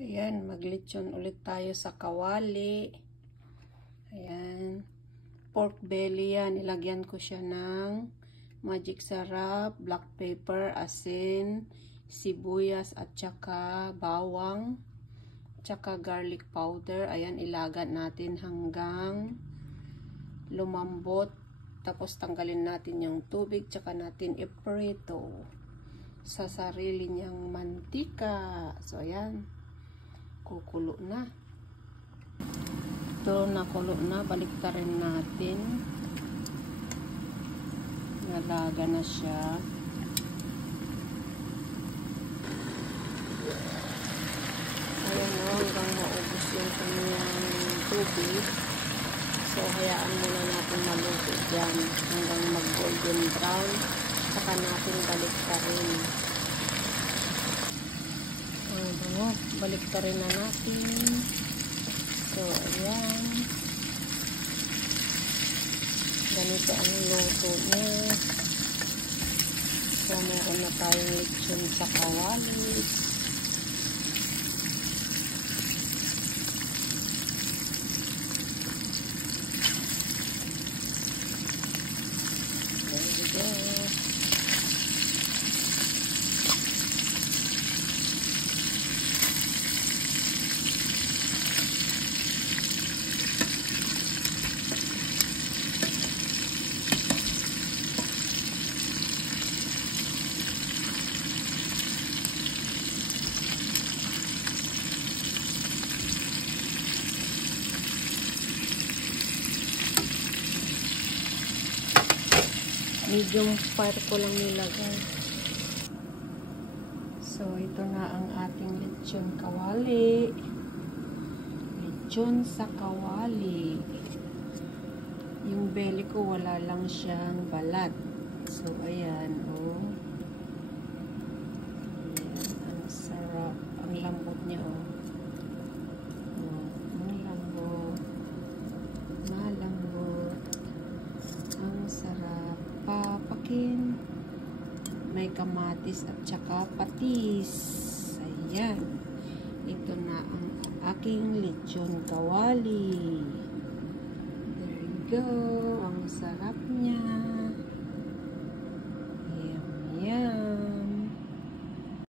Ayan, maglitsyon ulit tayo sa kawali. Ayan. Pork belly yan. Nilagyan ko siya ng magic sarap, black pepper, asin, sibuyas at saka bawang, tsaka garlic powder. Ayan, ilaga natin hanggang lumambot. Tapos tanggalin natin yung tubig, tsaka natin iprito sa sarili niyang mantika. So ayan, kukulo na. Ito nakulo na, baliktarin natin. Nalaga na siya. Ayan o, hanggang maubos yung kanyang tubig. So hayaan muna natin maluto dyan hanggang mag golden brown. Saka natin baliktarin. Baliktarin na natin. So ayan, ganito ang luto niya. So meron na tayong lechon sa kawali. There we go. Medium fire ko lang nilagay. So, ito na ang ating lechon kawali. Lechon sa kawali. Yung belly ko, wala lang siyang balat. So, ayan, oh. Ayan, ang sarap. Ang lambot niya, oh. Oh, ang lambot. Malambot. Ang sarap. Papakin. May kamatis at saka patis. Ayan. Ito na ang aking lechon kawali. There you go. Ang sarap niya.